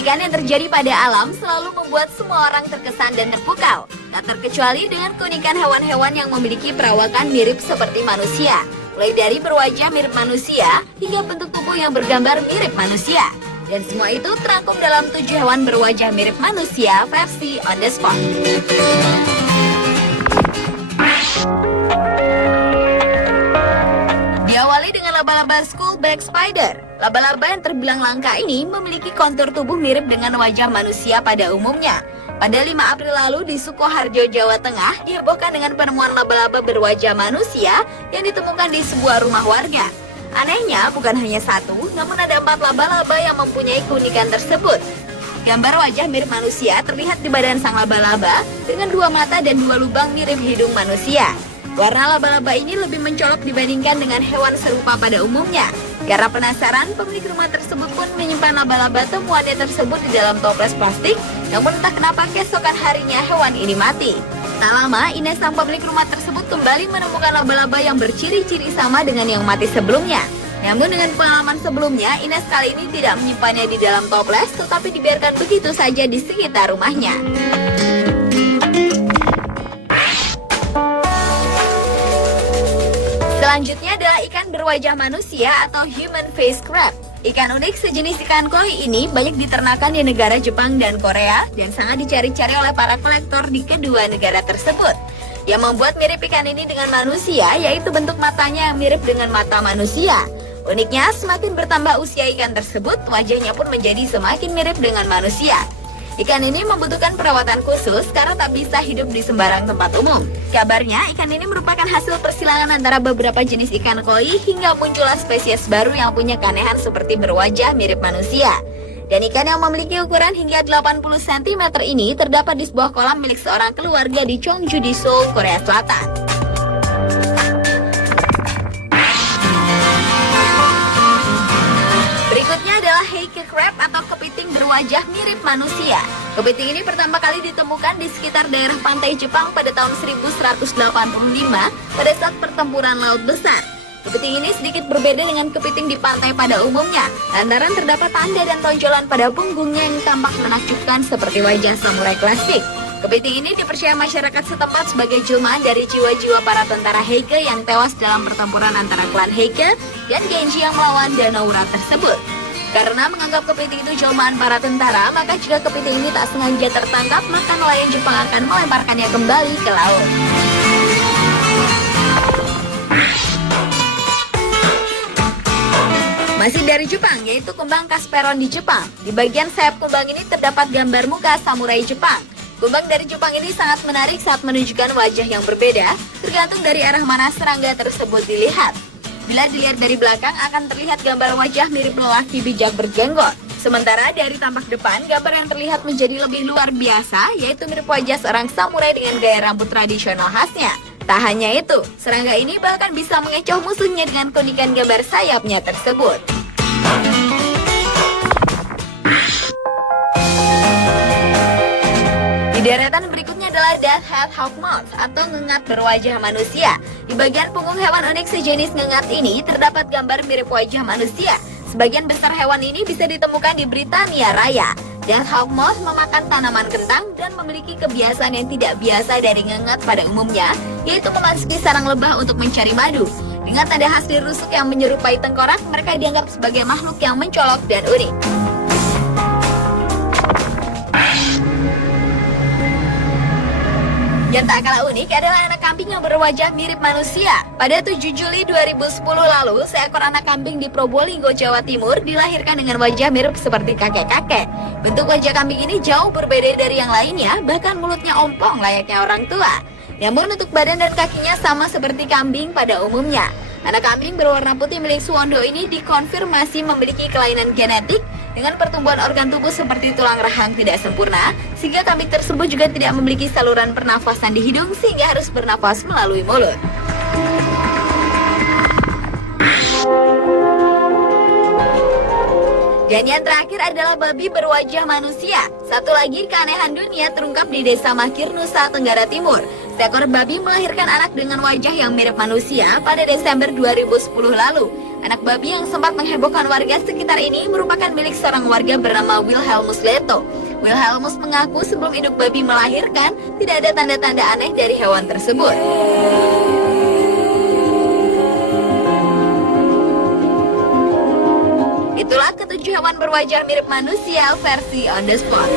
Keunikan yang terjadi pada alam selalu membuat semua orang terkesan dan terpukau. Tak terkecuali dengan keunikan hewan-hewan yang memiliki perawakan mirip seperti manusia. Mulai dari berwajah mirip manusia hingga bentuk tubuh yang bergambar mirip manusia. Dan semua itu terangkum dalam 7 hewan berwajah mirip manusia versi On The Spot. Diawali dengan laba-laba Skullback Spider. Laba-laba yang terbilang langka ini memiliki kontur tubuh mirip dengan wajah manusia pada umumnya. Pada 5 April lalu di Sukoharjo, Jawa Tengah, dihebohkan dengan penemuan laba-laba berwajah manusia yang ditemukan di sebuah rumah warga. Anehnya, bukan hanya satu, namun ada 4 laba-laba yang mempunyai keunikan tersebut. Gambar wajah mirip manusia terlihat di badan sang laba-laba dengan 2 mata dan 2 lubang mirip hidung manusia. Warna laba-laba ini lebih mencolok dibandingkan dengan hewan serupa pada umumnya. Karena penasaran, pemilik rumah tersebut pun menyimpan laba-laba temuannya tersebut di dalam toples plastik, namun entah kenapa keesokan harinya hewan ini mati. Tak lama, Ines sang pemilik rumah tersebut kembali menemukan laba-laba yang berciri-ciri sama dengan yang mati sebelumnya. Namun dengan pengalaman sebelumnya, Ines kali ini tidak menyimpannya di dalam toples, tetapi dibiarkan begitu saja di sekitar rumahnya. Selanjutnya adalah ikan berwajah manusia atau human face crab. Ikan unik sejenis ikan koi ini banyak diternakan di negara Jepang dan Korea dan sangat dicari-cari oleh para kolektor di kedua negara tersebut. Yang membuat mirip ikan ini dengan manusia yaitu bentuk matanya yang mirip dengan mata manusia. Uniknya, semakin bertambah usia ikan tersebut, wajahnya pun menjadi semakin mirip dengan manusia. Ikan ini membutuhkan perawatan khusus karena tak bisa hidup di sembarang tempat umum. Kabarnya, ikan ini merupakan hasil persilangan antara beberapa jenis ikan koi hingga muncullah spesies baru yang punya keanehan seperti berwajah mirip manusia. Dan ikan yang memiliki ukuran hingga 80 cm ini terdapat di sebuah kolam milik seorang keluarga di Cheongju di Seoul, Korea Selatan. Berikutnya adalah Heike crab atau kepiting berwajah mirip manusia. Kepiting ini pertama kali ditemukan di sekitar daerah pantai Jepang pada tahun 1185 pada saat pertempuran Laut Besar. Kepiting ini sedikit berbeda dengan kepiting di pantai pada umumnya, lantaran terdapat tanda dan tonjolan pada punggungnya yang tampak menakjubkan seperti wajah samurai klasik. Kepiting ini dipercaya masyarakat setempat sebagai jelmaan dari jiwa-jiwa para tentara Heike yang tewas dalam pertempuran antara klan Heike dan Genji yang melawan Danau Urat tersebut. Karena menganggap kepiting itu jelmaan para tentara, maka jika kepiting ini tak sengaja tertangkap, maka nelayan Jepang akan melemparkannya kembali ke laut. Masih dari Jepang, yaitu kembang Kasperon di Jepang. Di bagian sayap kembang ini terdapat gambar muka samurai Jepang. Kembang dari Jepang ini sangat menarik saat menunjukkan wajah yang berbeda, tergantung dari arah mana serangga tersebut dilihat. Bila dilihat dari belakang akan terlihat gambar wajah mirip lelaki bijak berjenggot. Sementara dari tampak depan, gambar yang terlihat menjadi lebih luar biasa, yaitu mirip wajah seorang samurai dengan gaya rambut tradisional khasnya. Tak hanya itu, serangga ini bahkan bisa mengecoh musuhnya dengan keunikan gambar sayapnya tersebut. Di deretan berikutnya adalah Death Head Hawk Moth atau ngengat berwajah manusia. Di bagian punggung hewan unik sejenis ngengat ini terdapat gambar mirip wajah manusia. Sebagian besar hewan ini bisa ditemukan di Britania Raya. Death Hawk Moth memakan tanaman kentang dan memiliki kebiasaan yang tidak biasa dari ngengat pada umumnya, yaitu memasuki sarang lebah untuk mencari madu. Dengan tanda khas di rusuk yang menyerupai tengkorak, mereka dianggap sebagai makhluk yang mencolok dan unik. Yang tak kalah unik adalah anak kambing yang berwajah mirip manusia. Pada 7 Juli 2010 lalu, seekor anak kambing di Probolinggo, Jawa Timur dilahirkan dengan wajah mirip seperti kakek-kakek. Bentuk wajah kambing ini jauh berbeda dari yang lainnya, bahkan mulutnya ompong layaknya orang tua. Namun untuk badan dan kakinya sama seperti kambing pada umumnya. Anak kambing berwarna putih milik Suwondo ini dikonfirmasi memiliki kelainan genetik dengan pertumbuhan organ tubuh seperti tulang rahang tidak sempurna, sehingga kambing tersebut juga tidak memiliki saluran pernafasan di hidung sehingga harus bernafas melalui mulut. Dan yang terakhir adalah babi berwajah manusia. Satu lagi keanehan dunia terungkap di Desa Makir, Nusa Tenggara Timur. Seekor babi melahirkan anak dengan wajah yang mirip manusia pada Desember 2010 lalu. Anak babi yang sempat menghebohkan warga sekitar ini merupakan milik seorang warga bernama Wilhelmus Leto. Wilhelmus mengaku sebelum induk babi melahirkan, tidak ada tanda-tanda aneh dari hewan tersebut. Itulah ketujuh hewan berwajah mirip manusia versi on the spot.